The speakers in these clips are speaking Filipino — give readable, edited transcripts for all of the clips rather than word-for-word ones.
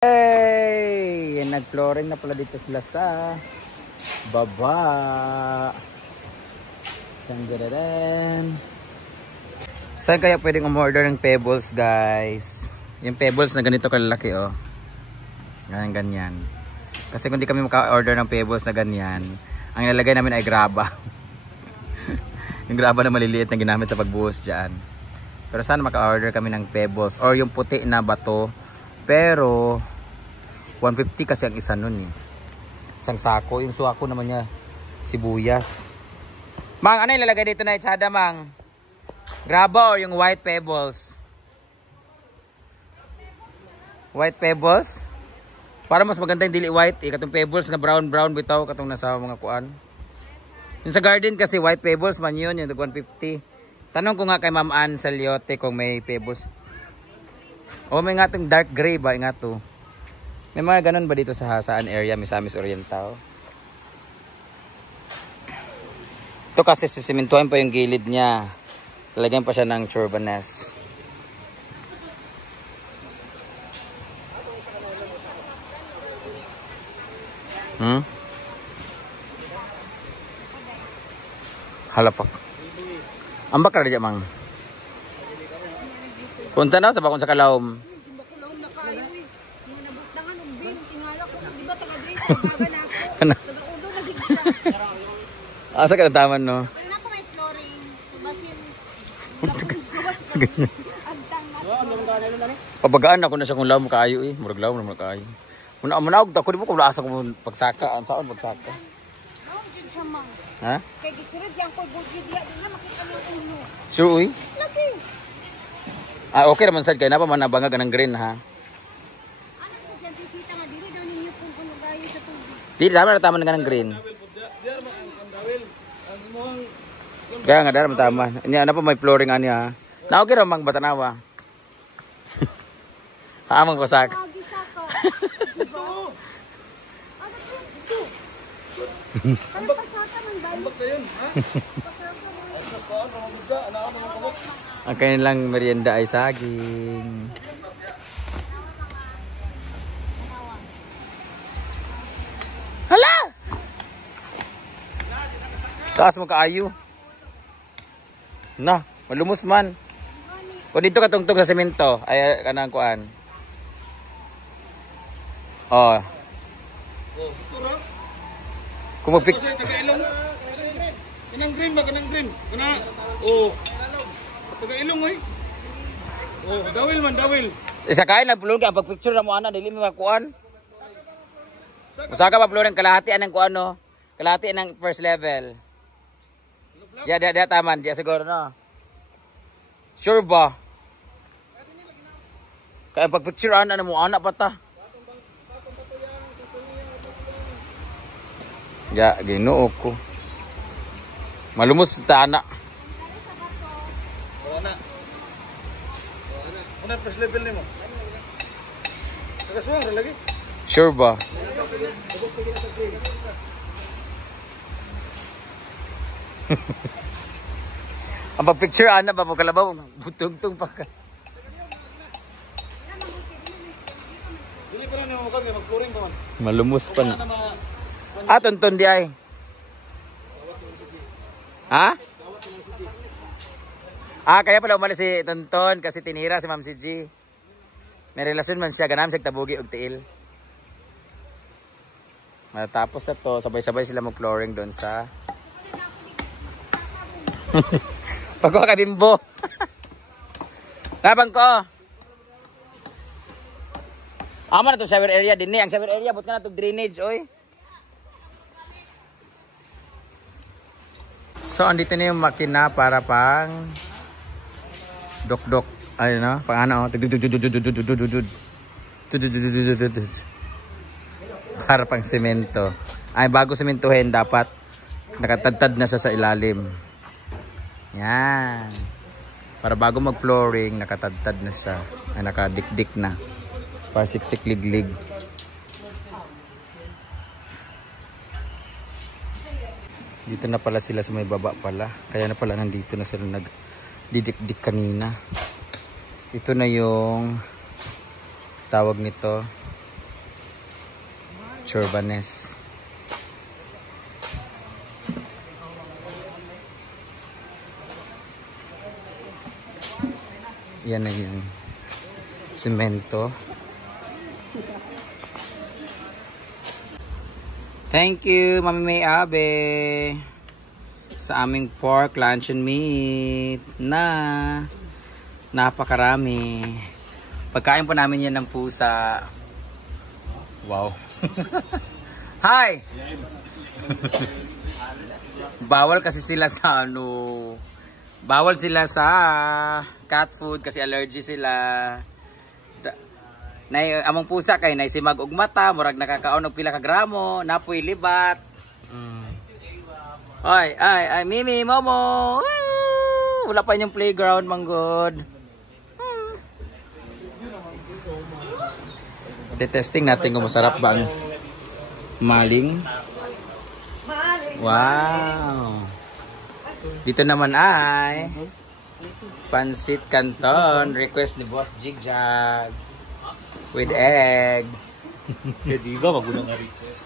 Hey! Nag-flooring na pala dito sila sa baba. Saan kaya pwedeng umorder ng pebbles, guys? Yung pebbles na ganito kalalaki, oh. Ganyan. Kasi kung di kami maka-order ng pebbles na ganyan, ang ilalagay namin ay graba. Yung graba na maliliit na ginamit sa pagbuhos dyan. Pero sana maka-order kami ng pebbles or yung puti na bato. Pero 150 kasi ang isa nun eh. Isang sako. Yung suwako naman niya sibuyas. Mang, ano ilalagay dito na itsada, Mang? Graba or yung white pebbles? White pebbles? Para mas maganda yung dili white eh. Katong pebbles na brown bitaw. Katong nasa mga kuan. Yung sa garden kasi white pebbles man yun. Yung 150. Tanong ko nga kay Ma'am Ann sa Liote kung may pebbles. O may nga itong dark gray ba? Nga to. May mga ganun ba dito sa Hasaan area? Misamis Oriental. Ito kasi sisimintuhan pa yung gilid niya. Talagyan pa siya ng churbanes. Halapak. Ambak na rin Mang. Kung saan sa bakong sa Kalawom? Asa ka na taman, no? Wala ko may flooring. Subasin. Pabagaan ako na siya kung law mo kaayo eh. Murag law mo naman kaayo. Munawag ako, di mo kung laasa ko pagsaka. Ang saan pagsaka? Ha? Kaya gisurod siyang pulbugyo diya. Di na makita mo yung ulo. Sure, uy? Lagi. Ah, okay naman sad kayo. Napaman nabangag ng green, ha? Anak ko dyan sisita nga. Dili daw ninyo kung puno gayo sa tubig. Di, tama na tama ng green. Kaya nga, dara tama. Ano pa may flooring ani, ha? Na okay ramang Batanawa. Haamang pasak. Lagi saka. Diba? Ano po? Ano pasaka ng dahil? Ang kanilang merienda ay saging. Hala! Taas mo kaayo. Na, malumos man. Kung dito ka tungtong sa semento, ay kanang kuan. Oh. Kung magpik... Kanang green ba? Kanang green? Kana? Oh. Taga-ilong eh. Oh, dawil man, dawil. Isa kain lang pulong ka pag-picture na mo ana dili mo makuan. Usa ka pa pulong kalahati anang kuan no. Kalahati ng first level. Dia taman, dia siguro no. Sure ba? Kaya pag-picture ana mo ana pa ta. Ya, ginoo ko. Malumos ta ana. Wala. Una first level nimo. Taga-suwang ra lagi. Sure ba? Ang pag-picture ana ba mo kalabaw butugtong pa ka. Dili pa na mo kag mag-flooring pa man. Malumos pa na. Tonton di ay. Ha? Kaya pala umalis si Tonton kasi tinira si Ma'am CG. May relasyon man siya, ganam siya tabugi og tiil. Matapos na to, sabay-sabay sila mag-flooring doon sa Pagkuha ka dimbo. Labang ko. Ama na to shower area din eh. Ang shower area, but ka na to drainage, oy. So, andito na yung makina para pang dok-dok. Ayun no? Pang ano, para pang semento. Ay, bago sementuhin, dapat nakatadtad na siya sa ilalim. Yan. Para bago mag-flooring, nakatadtad na siya. Ay, nakadikdik na. Para siksik-liglig. Dito na pala sila sa may baba pala. Kaya na pala nandito na sila nagdidikdik kanina. Ito na yung tawag nito, Churbanes. Yan na yung semento. Thank you, Mami May Abe, sa aming pork luncheon meat na napakarami. Pagkain po namin yan ng pusa. Wow. Hi! Bawal kasi sila sa ano. Bawal sila sa cat food kasi allergy sila. Among pusa kay nay si mag-ugmata, murag nakakaon og pila ka gramo, napoy libat. Ay, Mimi, Momo. Wala pa yung playground, manggod. Testing natin kung masarap ba ang maling. Wow. Dito naman ay Pansit Canton, request ni Boss Jigjag with egg. Di ba magunang nga request?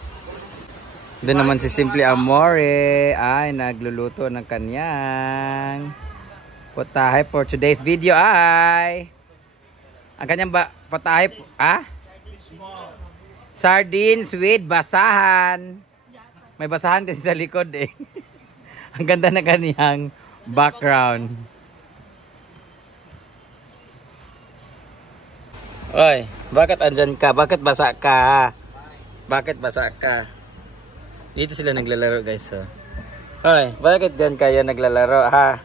Doon naman si Simple Amore ay nagluluto ng kanyang potahe for today's video ay ang kanyang potahe sardines with basahan. May basahan kasi sa likod eh. Ang ganda na kanyang background. Oy, bakit andyan ka? Bakit basa ka? Bakit basa ka? Dito sila naglalaro guys. Oh. Oy, bakit dyan kayo naglalaro ha?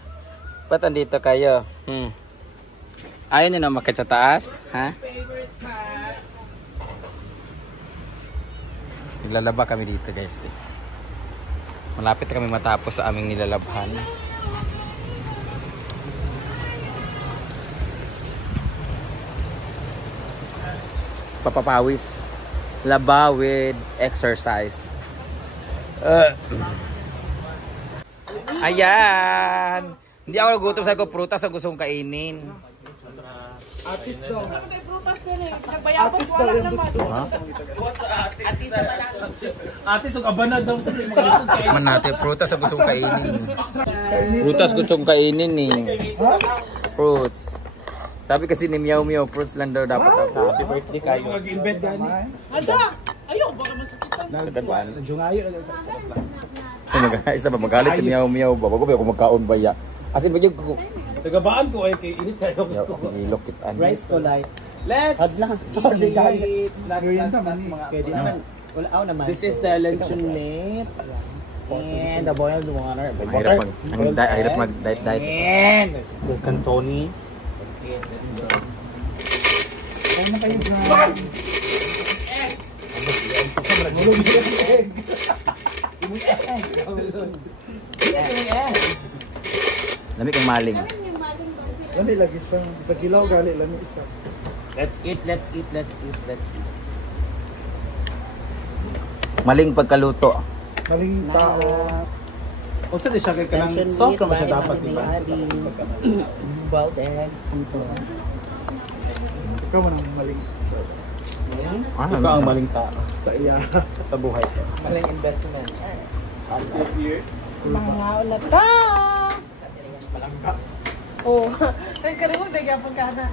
Ba't andito kayo? Ayaw nyo na makit sa taas? Ha? Naglalaba kami dito guys. Malapit kami matapos sa aming nilalabhan. Papapawis. Laba with exercise. Ayan. Hindi ako gutom sa prutas ang gusto kong kainin. Artist daw. Ano tayo prutas din eh. Isang bayabas wala naman. Artist na lang. Artist ang abanad daw sa mga gusto kainin. Man natin, prutas ang gusto kong kainin. Prutas gusto kong kainin eh. Fruits. Sabi kasi ni Meow Meow, fruits lang daw dapat ako. Happy birthday kayo. Mag-invent gani. Ada! Ayaw, baka masakitan. Nagkadbaan. Jungayo na sa sakit. Isa ba magalit si Meow Meow ba? Bago ba ako magkaon ba ya? Asin ba yung Tagabaan ko ay kay init kayo. ilok kitaan. Rice to light. Let's eat snacks mga. Pwede naman. Wala ako naman. This is the luncheon meat. And the boiled water. Hirap mag-diet. And Cantoni. Let's eat. Kaya na kayo dyan. Lamig ang maling. Lami lagi sa kilaw gali lami isa. Let's eat. Maling pagkaluto. Maling tao. O sa di siya kay kanang soft naman siya dapat di ba? Boiled egg. Ikaw man ang maling. Ikaw ang maling tao Sa iya. sa buhay ko. Maling investment. Mga ulat ka! Oh, ay karong bigyan pa kana.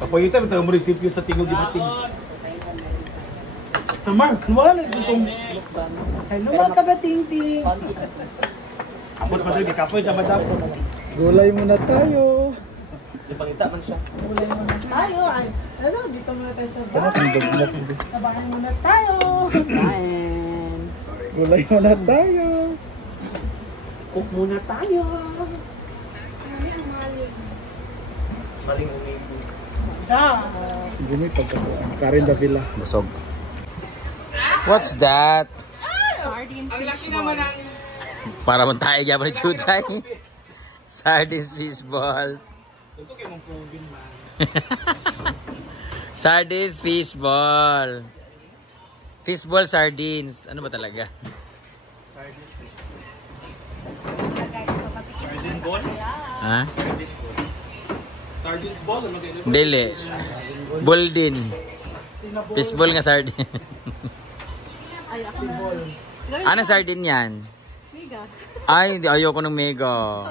Kapag ito mo resipyo sa tingog gibating. Tamar, wala na itong Hello mga kabating-ting. Apo na padre kapoy sa madam. Gulay muna tayo. Ipangita man siya. Gulay muna tayo. Ay, ano, dito muna tayo sa Tama bahay. kung dagdag. Sa bahay muna tayo. Kain. Gulay muna tayo. Cook muna tayo. Ano ang maling? Maling umibo. Gumi pagkakuan. Karin Davila. Busog. What's that? Sardine fish ball. Para man tayo dyan ni Chuchay. Sardines fish balls. Ito kay mong proven man. Sardines fish ball. Fish ball sardines. Ano ba talaga? Sardine ball? Ha? Sardines ball, ano kayo? Dili. Buldin. Fishball nga sardine. Ay, ako na. Anong sardine yan? Migas. Ay, hindi. Ayoko ng mega.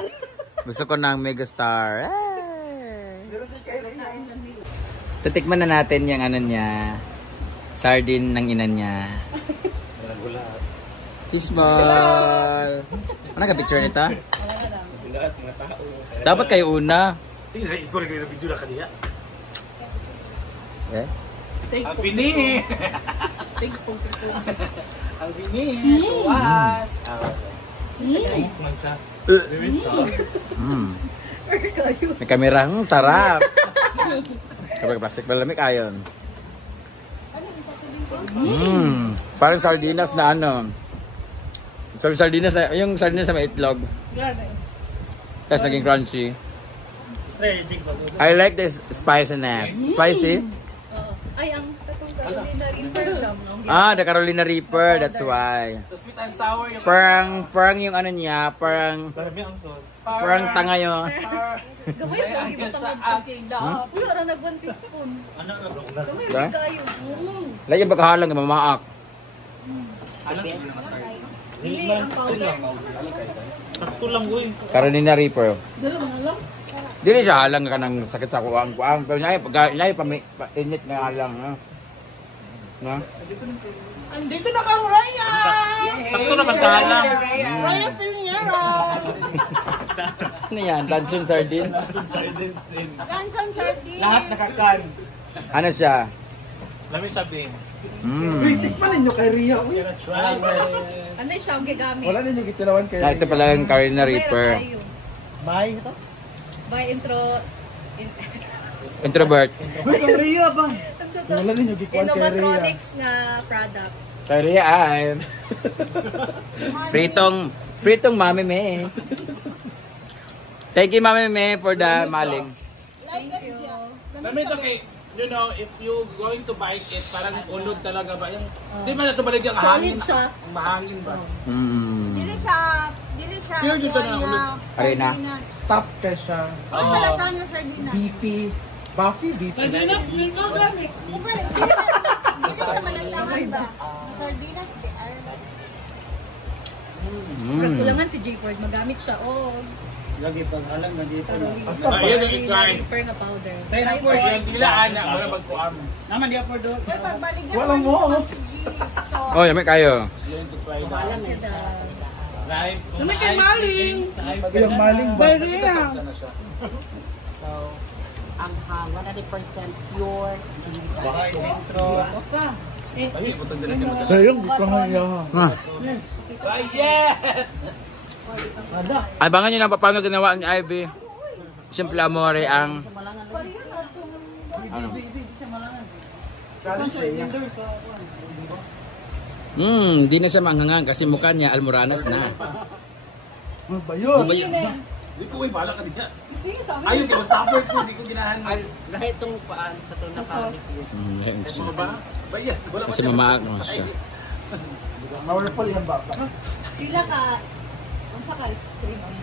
Gusto ko ng mega star. Titikman na natin yung ano niya. Sardine ng ina niya. Fishball. Ano ka picture nito? Dapat kayo una. Sige, ikaw rin kayo na video na kanina. Eh? Ang bini! Ang bini! Suwas! May kamera. Sarap. Kapag plastic malamig ayon. Parang sardinas na ano. Sardinas na, yung sardinas na may itlog. Tapos naging crunchy. I like this spiciness. Spicy? Ay, ang tatong Carolina Reaper lang. The Carolina Reaper, that's why. So sweet and sour yung... Parang yung ano niya, parang tanga yun. Gamay po, iba sa aking love. Wala na nag-1 teaspoon. Gamay Da? rin kayo. Lagi ba kahalang mamaak? Dili, ang powder. Sakto lang, uy. Carolina Reaper. Dili siya halang ka ng sakit sa kuwang. Pero niya init na halang. Na? Andito na ka, Raya! Sakto naman kahalang. Raya Filiera! Ano yan? Luncheon sardines? Gansan sardine! Lahat nakakan. Ano siya? Lamin sabihin. Uy, tikman ninyo kay Ria. Uy. Ano yung siyang gagamit? Wala ninyo gitilawan kay Ito pala yung Carolina Reaper. Bye ito? By Introvert. Uy, kay Ria ba? Wala ninyo gikuan kay Ria. Innovatronics na product. Sorry ay. Pritong Mami Me. Thank you Mami Me for the maling. Thank you. Lamin ito kay, you know, if you going to buy it, parang ulod talaga ba? Yung, di ba natumalig yung hangin? Solid siya. Ang mahangin ba? Dili siya. Pure dito na ulod. Arena. Stop kay siya. Ang talasan na sardinas. Beefy. Buffy, beefy. Sardinas, din ko gamit. Dili siya malasahan ba? Sardinas, di. Kulangan si J-Ford, magamit siya. Lagi pang alam na dito. Asa ba? Ayun yung i-try. Reaper na powder. Tayo po, yung dilaan na, wala magkuam. Naman di ako doon. Uy, pagbalikan Wala mo. Oh, yami kayo. You're going to try that. Live. Lumay kay Maling! Yung maling ba? By Ria! So, ang 100% pure. Ay, butang din na Dayong gikuan niya. Abangan nyo na paano ginawa ni Ivy. Simple Amore ang... Ano? Di na siya manghangang kasi mukha niya almoranas na. Ano ba yun? Hindi ko may bala ka niya. Ayun, di ba suffer ko, di ko ginahan. Dahil itong paan, ito na pangit yun. Ano ba? Bayan, wala Kasi mamaak mo siya. Powerful yan ba? Sila ka, ang sakal, stream ang